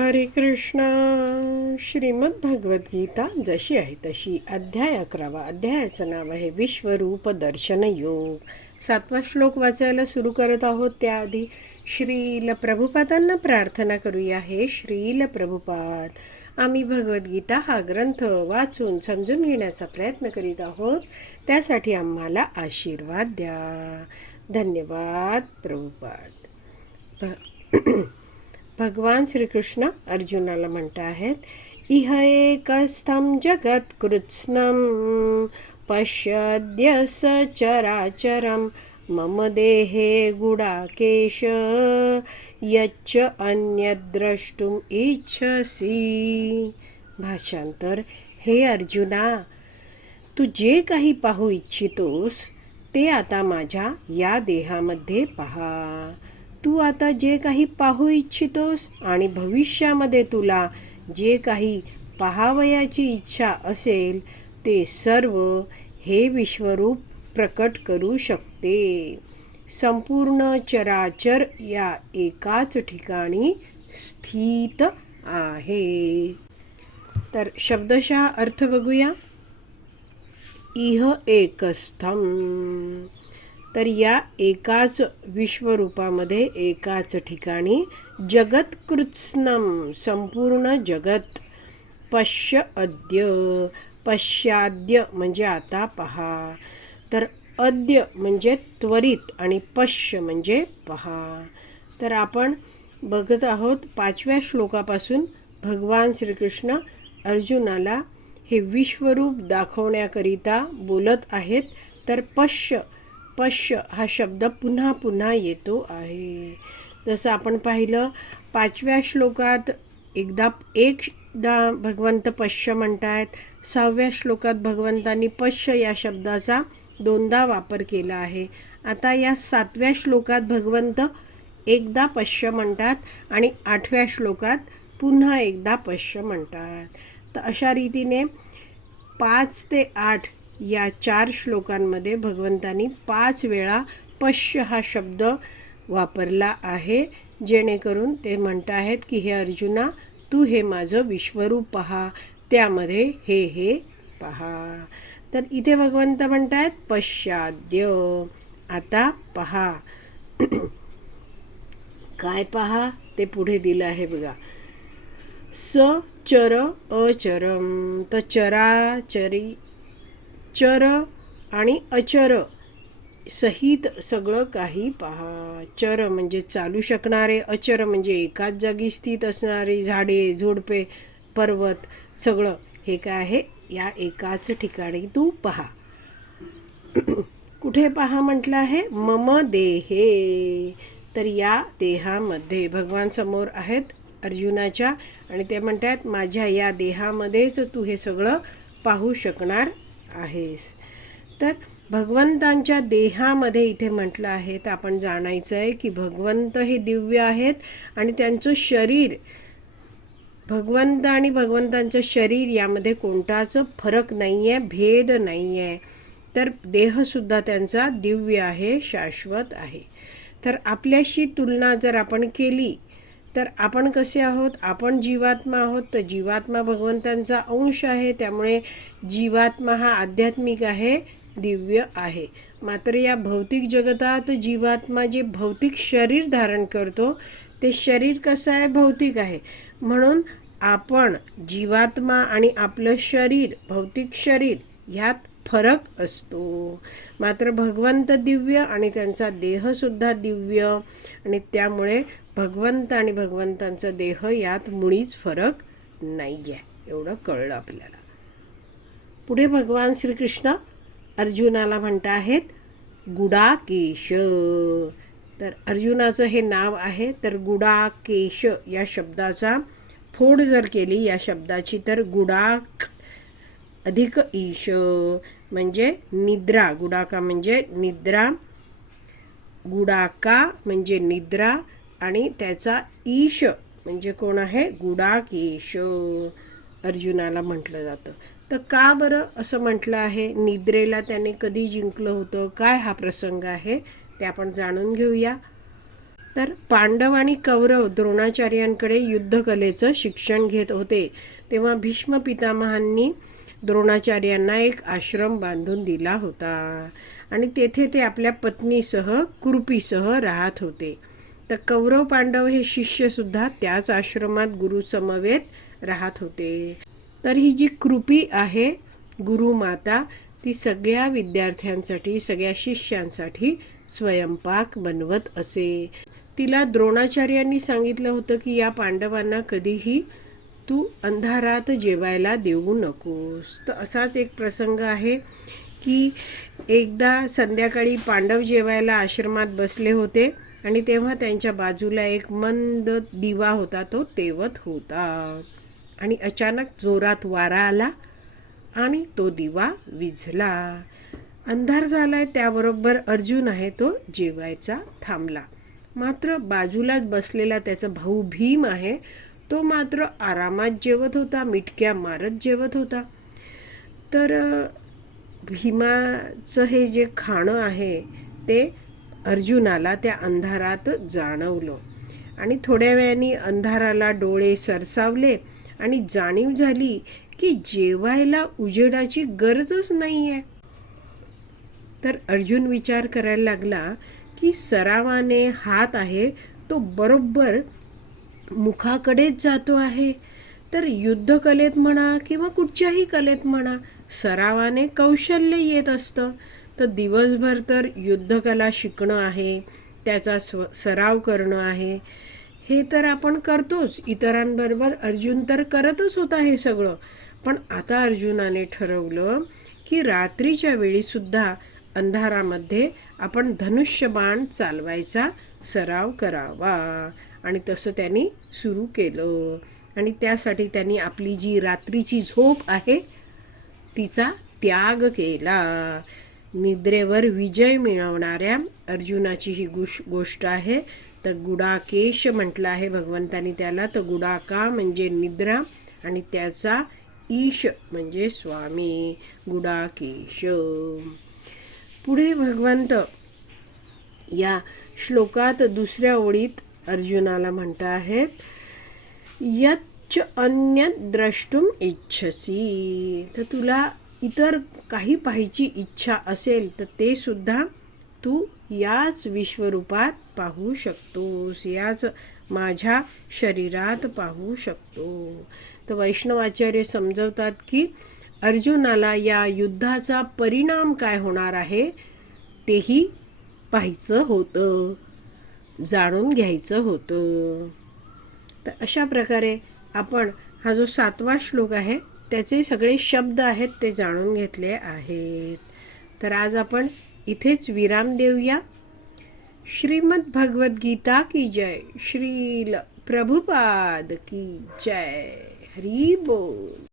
हरे कृष्ण. श्रीमद्भगवद्गीता जशी आहे तशी अध्याय अकरावा. अध्यायाचं नाव आहे विश्वरूप दर्शन योग. सातवा श्लोक वाचायला सुरू करत आहोत त्याआधी श्रील प्रभुपादांना प्रार्थना करूया. हे श्रील प्रभुपाद आम्ही भगवद्गीता हा ग्रंथ वाचून समजून घेण्याचा प्रयत्न करीत आहोत. त्यासाठी आम्हाला आशीर्वाद द्या. धन्यवाद प्रभुपाद. भ- भगवान श्रीकृष्ण अर्जुनाला म्हणत आहेत इह एकस्थं जगत कृत्स्नं पश्यद्य सचराचरम मम देहे गुडाकेश यच्च अन्यद्रष्टुम इच्छसी। भाषांतर हे अर्जुना तू जे काही पाहू इच्छितोस ते आता माझ्या या देहामध्ये पहा। तू आता जे काही पाहू इच्छितोस आणि भविष्यामध्ये तुला जे काही पाहावयाची इच्छा असेल ते सर्व हे विश्वरूप प्रकट करू शकते. संपूर्ण चराचर या एकाच ठिकाणी स्थित आहे. तर शब्दशः अर्थ बघूया. इह एकस्थम. तर या एकाच विश्वरूपामध्ये एकाच ठिकाणी जगत कृत्स्नम संपूर्ण जगत पश्य अद्य पश्चाद्य म्हणजे आता पहा. तर अद्य म्हणजे त्वरित आणि पश्य म्हणजे पहा. तर आपण बघत आहोत पाचव्या श्लोकापासून भगवान श्रीकृष्ण अर्जुनाला हे विश्वरूप दाखवण्याकरिता बोलत आहेत. तर पश्य पश्य हा शब्द पुन्हा पुन्हा येतो आहे. जसं आपण पाहिलं पाचव्या श्लोकात एकदा एकदा भगवंत पश्य म्हणतायत सहाव्या श्लोकात भगवंतांनी पश्य या शब्दाचा दोनदा वापर केला आहे. आता या सातव्या श्लोकात भगवंत एकदा पश्य म्हणतात आणि आठव्या श्लोकात पुन्हा एकदा पश्य म्हणतात. तर अशा रीतीने पाच ते आठ या चार श्लोकांमध्ये भगवंतानी पाच वेळा पश्य हा शब्द वापरला आहे. जेणेकरून ते म्हणत आहेत की हे अर्जुना तू हे माझं विश्वरूप पहा. त्यामध्ये हे हे पहा. तर इथे भगवंत म्हणतायत पश्चाद्य आता पहा. काय पहा? ते पुढे दिलं आहे बघा. स चर अचरम. तर चराचरी चर आणि अचर सहित सगळं काही पहा. चर म्हणजे चालू शकणारे अचर म्हणजे एकाच जागी स्थित असणारे झाडे झुडपे पर्वत सगळं. हे काय आहे? या एकाच ठिकाणी तू पहा. कुठे पहा म्हटलं आहे? मम देहे. तर या देहामध्ये भगवान समोर आहेत अर्जुनाच्या आणि ते म्हणतात माझ्या या देहामध्येच तू हे सगळं पाहू शकणार आहेस. तर भगवंतांच्या देहामध्ये इथे म्हटलं आहे तर आपण जाणायचं आहे की भगवंत हे दिव्य आहेत आणि त्यांचं शरीर भगवंत आणि भगवंतांचं शरीर यामध्ये कोणताच फरक नाही आहे भेद नाही आहे तर देहसुद्धा त्यांचा दिव्य आहे शाश्वत आहे. तर आपल्याशी तुलना जर आपण केली तर आपण कसे आहोत? आपण जीवात्मा आहोत तर जीवात्मा भगवंतांचा अंश आहे. त्यामुळे जीवात्मा हा आध्यात्मिक आहे दिव्य आहे. मात्र या भौतिक जगतात जीवात्मा जे भौतिक शरीर धारण करतो ते शरीर कसं आहे? भौतिक आहे. म्हणून आपण जीवात्मा आणि आपलं शरीर भौतिक शरीर ह्यात फरक असतो. मात्र भगवंत दिव्य आणि त्यांचा देहसुद्धा दिव्य. आणि त्यामुळे भगवंत आणि भगवंतांचा देह यात मुळीच फरक नाही आहे एवढं कळलं आपल्याला. पुढे भगवान श्रीकृष्ण अर्जुनाला म्हणत आहेत गुडाकेश. तर अर्जुनाचं हे नाव आहे तर गुडाकेश या शब्दाचा फोड जर केली या शब्दाची तर गुडाक अधिक ईश. म्हणजे निद्रा गुडाका म्हणजे निद्रा गुडाका म्हणजे निद्रा आणि त्याचा ईश म्हणजे कोण आहे? गुडाकेश. अर्जुनाला म्हटलं जातं. तर का बरं असं म्हटलं आहे? निद्रेला त्याने कधी जिंकलं होतं? काय हा प्रसंग आहे? ते आपण जाणून घेऊया. तर पांडव आणि कौरव द्रोणाचार्यांकडे युद्धकलेचं शिक्षण घेत होते. तेव्हा भीष्म पितामहांनी द्रोणाचार्यांना एक आश्रम बांधून दिला होता. आणि तेथे ते आपल्या पत्नीसह कृपीसह राहत होते. तर कौरव पांडव हे शिष्यसुद्धा त्याच आश्रमात गुरुसमवेत राहत होते. तर ही जी कृपी आहे गुरुमाता ती सगळ्या विद्यार्थ्यांसाठी सगळ्या शिष्यांसाठी स्वयंपाक बनवत असे. तिला द्रोणाचार्यांनी सांगितलं होतं की या पांडवांना कधीही तू अंधारात जेवायला देऊ नकोस. तर असाच एक प्रसंग आहे की एकदा संध्याकाळी पांडव जेवायला आश्रमात बसले होते आणि तेव्हा त्यांच्या बाजूला एक मंद दिवा होता तो तेवत होता. आणि अचानक जोरात वारा आला आणि तो दिवा विझला. अंधार झालाय त्याबरोबर अर्जुन आहे तो जेवायचा थांबला. मात्र बाजूलाच बसलेला त्याचा भाऊ भीम आहे तो मात्र आरामात जेवत होता मिटक्या मारत जेवत होता. तर भीमाचं हे जे खाणं आहे ते अर्जुनाला त्या अंधारात जाणवलं. आणि थोड्या वेळाने अंधाराला डोळे सरसावले आणि जाणीव झाली की जेवायला उजेडाची गरजच नाही आहे तर अर्जुन विचार करायला लागला की सरावाने हात आहे तो बरोबर मुखाकडेच जातो आहे. तर युद्धकलेत म्हणा किंवा कुठच्याही कलेत म्हणा सरावाने कौशल्य येत असतं. तर दिवसभर तर युद्धकला शिकणं आहे त्याचा स्व सराव करणं आहे. हे तर आपण करतोच. इतरांबरोबर अर्जुन तर करतच होता हे सगळं. पण आता अर्जुनाने ठरवलं की रात्रीच्या वेळीसुद्धा अंधारामध्ये आपण धनुष्यबाण चालवायचा सराव करावा. आणि तसं त्यांनी सुरू केलं. आणि त्यासाठी त्यांनी आपली जी रात्रीची झोप आहे तिचा त्याग केला. निद्रेवर विजय मिळवणाऱ्या अर्जुनाची ही गुश गोष्ट आहे. तर गुडाकेश म्हटलं आहे भगवंतानी त्याला. तर गुडाका म्हणजे निद्रा आणि त्याचा ईश म्हणजे स्वामी. गुडाकेश. पुढे भगवंत या श्लोकात दुसऱ्या ओळीत अर्जुनाला म्हणत आहेत यच्च अन्य द्रष्टुम इच्छसी. तर तुला इतर काही पाहायची इच्छा असेल तर ते सुद्धा तू याच विश्वरूपात पाहू शकतोस याच माझ्या शरीरात पाहू शकतो. तर वैष्णवाचार्य समजवतात की अर्जुनाला या युद्धाचा परिणाम काय होणार आहे तेही पाहायचं होतं. जाणून घ्यायचं होतं. तर अशा प्रकारे आपण हा जो सातवा श्लोक आहे त्याचे सगळे शब्द आहेत ते जाणून घेतले आहेत. तर आज आपण इथेच विराम देऊया. श्रीमद भगवद्गीता की जय. श्रील प्रभुपाद की जय. हरी बोल.